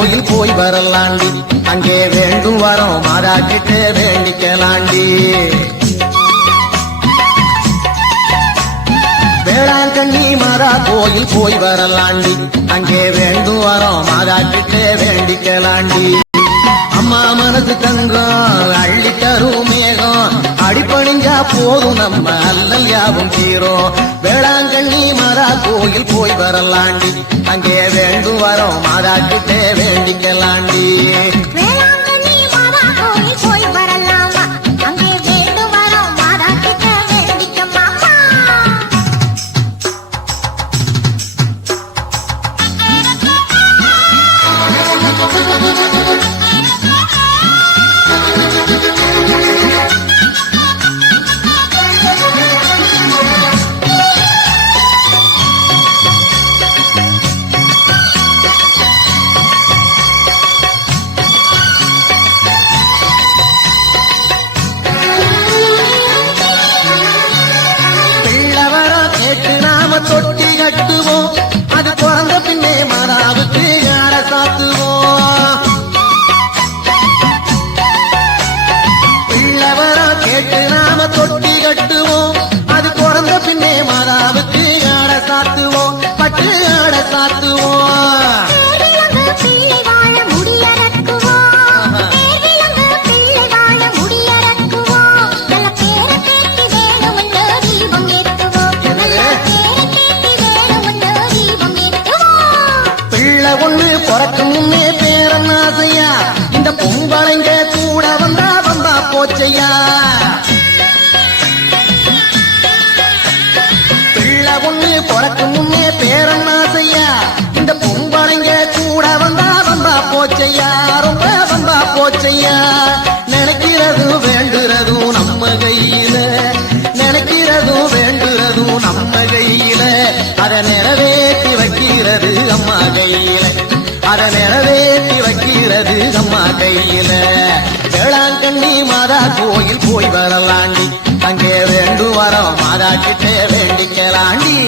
கோயில் போய் வரலாண்டி அங்கே வேண்டும் வரோம் மாதா கிட்ட வேண்டிக்கலாண்டி வேளாங்கண்ணி மாதா கோயில் போய் வரலாண்டி அங்கே வேண்டும் வரோம் மாதா கிட்ட வேண்டிக்கலாண்டி அம்மா மனசு தங்கம் அள்ளி தரும் மேகம் அடிப்பணிஞ்சா போதும் நம்ம அல்லல் யாவும் தீரும் வேளாங்கண்ணி மாதா கோயில் போய் வரலாண்டி அங்கே வேண்டும் வரோம் மாதா கிட்ட வேண்டிக்கலாண்டி தொட்டி கட்டுவோம் அது பிறந்த பின்னே மாதாவுக்கு யார சாத்துவோம் பிள்ளவர கேட்டு நாம தொட்டி கட்டுவோம் அது பிறந்த பின்னே மாதாவுக்கு யார சாத்துவோம் பட்டு யார சாத்துவோம் பொறக்கும் முன்னே பேரன் ஆசையா இந்த பொம்பளைங்க கூட வந்தா வந்தா போச்சையா பிள்ளை ஒண்ணு பொறக்கும் முன்னே பேரன் ஆசையா இந்த பொம்பளைங்க கூட வந்தா வந்தா போச்சையா ரொம்ப வந்தா போச்சையா நினைக்கிறதும் வேண்டுறதும் நம்ம கையில நினைக்கிறதும் வேண்டுறதும் நம்ம கையில அதை நிறைவேற்றி வைக்கிறது அம்மா கையில அதை நிறைவேற்றி வைக்கிறது அம்மா கையில வேளாங்கண்ணி மாதா கோயில் போய் வரலாண்டி அங்கே வேண்டும் வரோம் மாதா கிட்ட வேண்டிக்கலாண்டி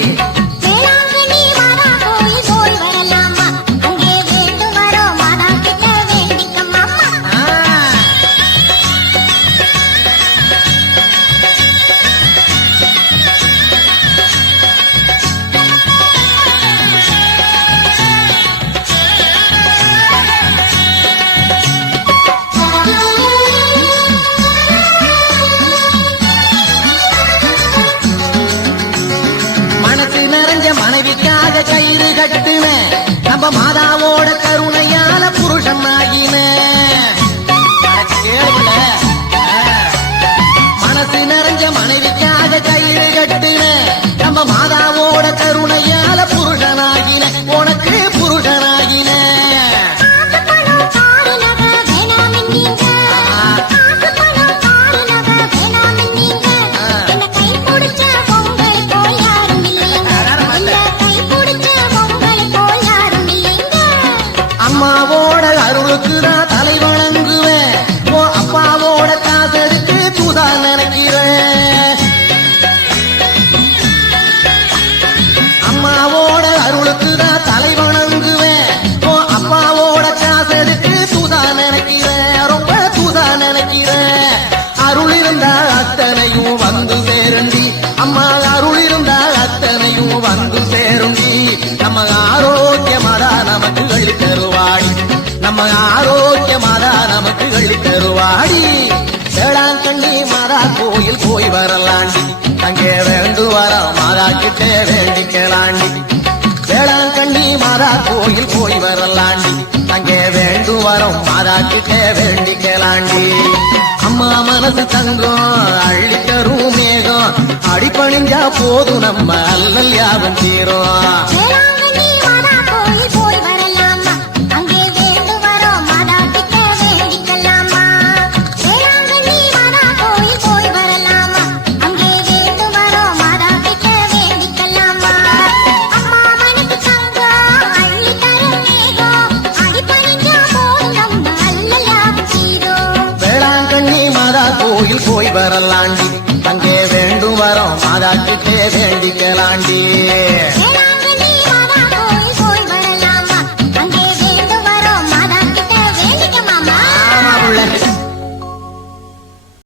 மனைவிக்காக கயிறு கட்டுன நம்ம மாதாவோட கருணையால புருஷன் ஆகின மனசு நிறைஞ்ச மனைவிக்காக கயிறு கட்டுன நம்ம மாதாவோட கருணையால புருஷனாகின உனக்கு புருஷனாகின அம்மாவோட அருளுக்கு நான் தலை வணங்குவேன் அப்பாவோட காசருக்கு தூதா நினைக்கிறேன் அம்மாவோட அருளுக்கு நான் தலை வணங்குவேன் அப்பாவோட காசருக்கு தூதா நினைக்கிறேன் ரொம்ப தூதா நினைக்கிறேன் அருள் இருந்தா அத்தனையும் வந்து சேருண்டி அம்மா அருள் இருந்தா அத்தனையும் வந்து சேருண்டி நம்ம ஆரோக்கியமாடா நமக்கு அள்ளி தருவாடி நம்ம ஆரோக்கியமாடா நமக்கு அள்ளி தருவாடி வேளாண் வேளாங்கண்ணி மாதா கோயில் போய் வரலாண்டி அங்கே வேண்டு வரோம் மாதா கிட்டே வேண்டிக்கலாண்டி வேளாங்கண்ணி மாதா கோயில் போய் வரலாண்டி அங்கே வேண்டு வரோம் மாதா கிட்டே வேண்டிக்கலாண்டி அம்மா மனசு தங்கம் அள்ளி தரும் மேகம் அடிப்பணிஞ்சா போதும் நம்ம அல்லல் யாவும் தீரும் வேளாங்கண்ணி மாதா கோயில் போய் வரலாமா அங்கே வேண்டு வரோம் மாதா கிட்ட வேண்டிக்கலாமா வேளாங்கண்ணி மாதா கோயில் போய் வரலாமா அங்கே வேண்டு வரோம் மாதா கிட்ட வேண்டிக்கலாமா அம்மா மனசு தங்கம் அள்ளி தரும் மேகம் அடிபணிஞ்சா போதும் நம்ம அல்லலாம் தீரும் வேளாங்கண்ணி மாதா கோயில் போய் வரலாண்டி அங்கே வேண்டு வரோம் மாதா கிட்டே வேண்டிக்கலாண்டி வேளாங்கண்ணி